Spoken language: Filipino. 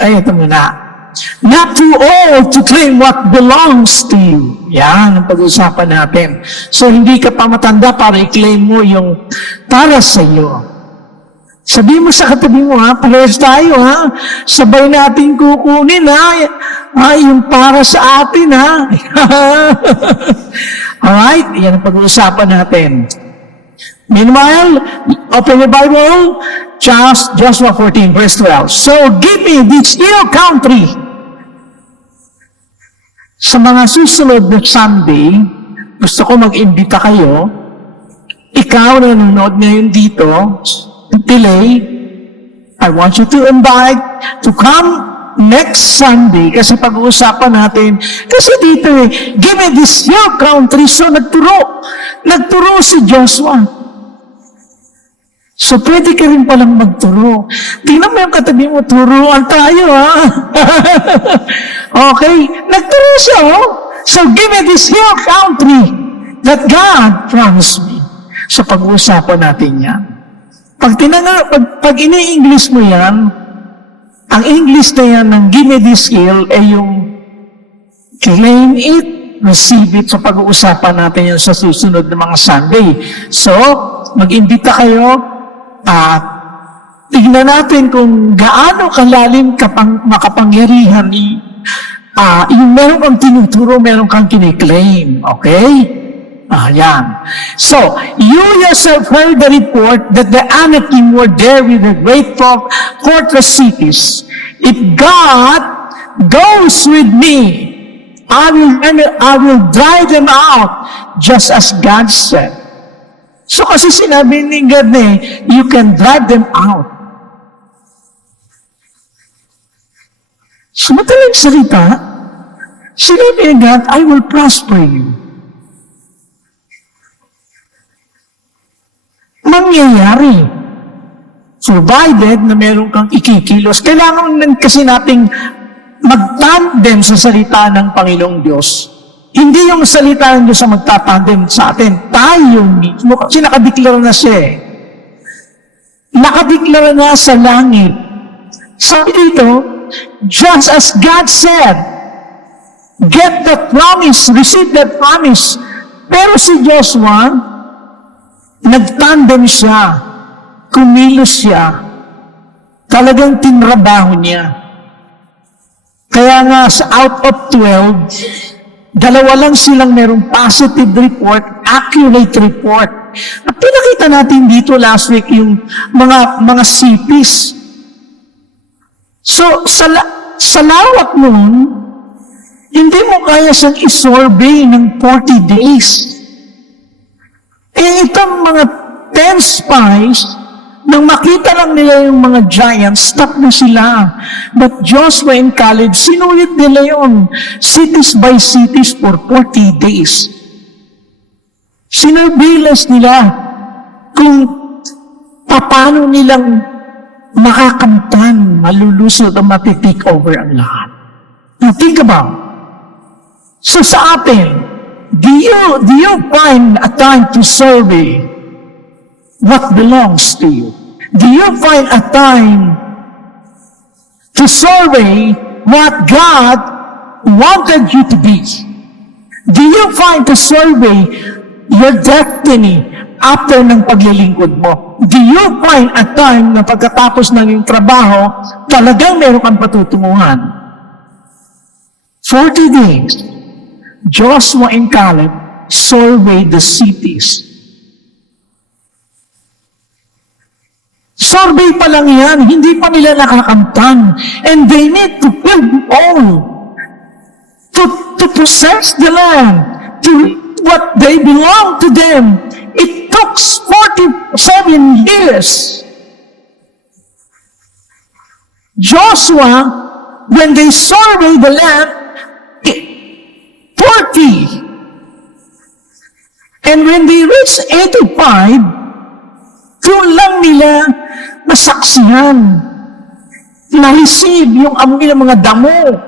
Ay, ito muna. Not too old to claim what belongs to you. Yan ang pag-usapan natin. So, hindi ka pa matanda para i-claim mo yung para sa iyo. Sabi mo sa katabi mo, parehas tayo, sabay natin kukunin, yung para sa atin, Alright, yan ang pag-uusapan natin. Meanwhile, open your Bible, Joshua 14, verse 12. So, give me this hill country. Sa mga susunod na Sunday, gusto ko mag-imbita kayo, ikaw na nanonood ngayon dito, delay, I want you to invite to come next Sunday kasi pag-uusapan natin. Kasi dito give me this hill country. So nagturo si Joshua. So pwede ka rin palang magturo. Tingnan mo yung katabi mo, turuan tayo Okay, nagturo siya So give me this hill country that God promised me. So pag-uusapan natin yan. Pag ini-English mo yan, ang English na yan ng give me this hill ay yung claim it, receive it. So pag-uusapan natin yan sa susunod na mga Sunday. So, mag-imbita kayo at tignan natin kung gaano kalalim makapangyarihan yung meron kang tinuturo, meron kang kiniklaim. Okay? Yan. So, you yourself heard the report that the Anakim were there with the great fortress cities. If God goes with me, I will drive them out, just as God said. So, kasi sinabi ni God you can drive them out. So, madaling salita, sinabi ni God, I will prosper you. Mangyayari. Provided na meron kang ikikilos. Kailangan kasi nating mag-tandem sa salita ng Panginoong Diyos. Hindi yung salita ng Diyos ang magtatandem sa atin. Tayo mismo. Kasi nakadeklara na siya Nakadeklara na sa langit. Sabi dito, just as God said, get that promise, receive that promise. Pero si Joshua, nagtandem siya, kumilos siya, talagang tinrabaho niya. Kaya nga sa out of 12, dalawa lang silang merong positive report, accurate report. At pinakita natin dito last week yung mga cities. So, sa lawak nun, hindi mo kaya siyang isurvey ng 40 days. Itong mga 10 spies, nang makita lang nila yung mga giants, stop na sila. But Joshua and Caleb, sinulit nila yon cities by cities for 40 days. Sinurveillance nila kung paano nilang makakamtan, malulusot o matitake over ang lahat. Now think about it. So sa atin, do you find a time to survey what belongs to you? Do you find a time to survey what God wanted you to be? Do you find to survey your destiny after ng paglilingkod mo? Do you find a time na pagkatapos ng iyong trabaho, talagang meron kang patutunguhan? 40 days, Joshua and Caleb surveyed the cities. Survey pa lang yan, hindi pa nila nakakamtan. And they need to build all. To possess the land. To what they belong to them. It took 47 years. Joshua, when they surveyed the land, 40. And when they reached 85, doon lang nila nasaksihan, na-receive yung amoy ng mga damo,